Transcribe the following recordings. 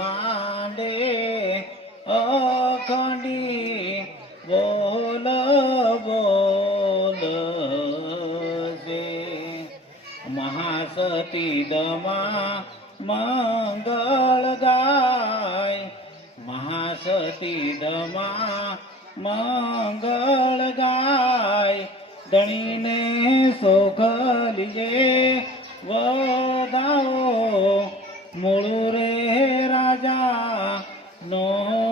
માંડે, અખંડી બોલ બોલ જે. મહાસતી દમા મંગળ ગાય. મહાસતી દમા મંગળ ગાય. ધણીને સોગલીએ વદાઓ મૂળ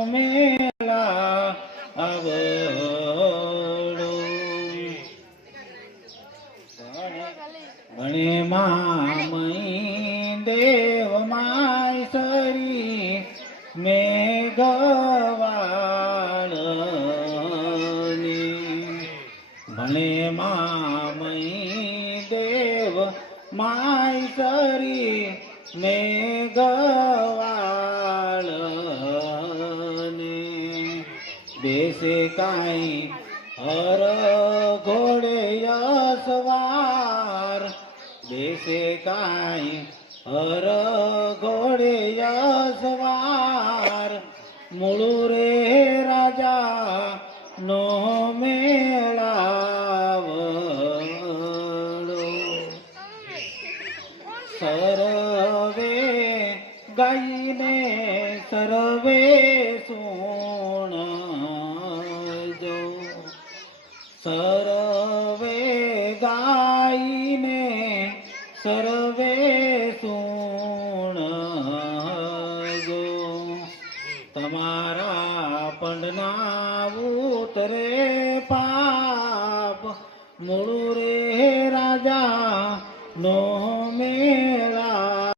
मेला आवडो। म्हणे मामयी देव माय सरी मेघवाळनी म्हणे मामयी देव माय सरी मेघवा બેસે કાંઈ હર ઘોડે યસવાર બેસે કાંઈ હર ઘોડે યસવાર મૂળું રે રાજા નો મેળાવડો. સરવે ગાઈને સરવે સુણજો સર્વે ગાઈને સર્વે સુણજો તમારા પંડના ઉતરે પાપ મૂળ રે રાજા નો મેળા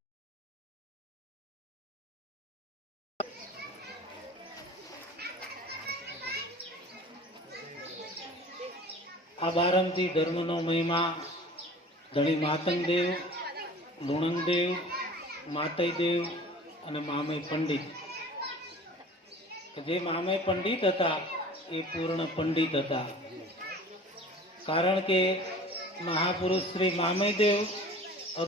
આ બારમતી ધર્મનો મહિમા, ધણી માતંગદેવ દેવ, લુણંગ દેવ, માતય અને મામય પંડિત. જે મામય પંડિત હતા, એ પૂર્ણ પંડિત હતા. કારણ કે મહાપુરુષ શ્રી મામય દેવ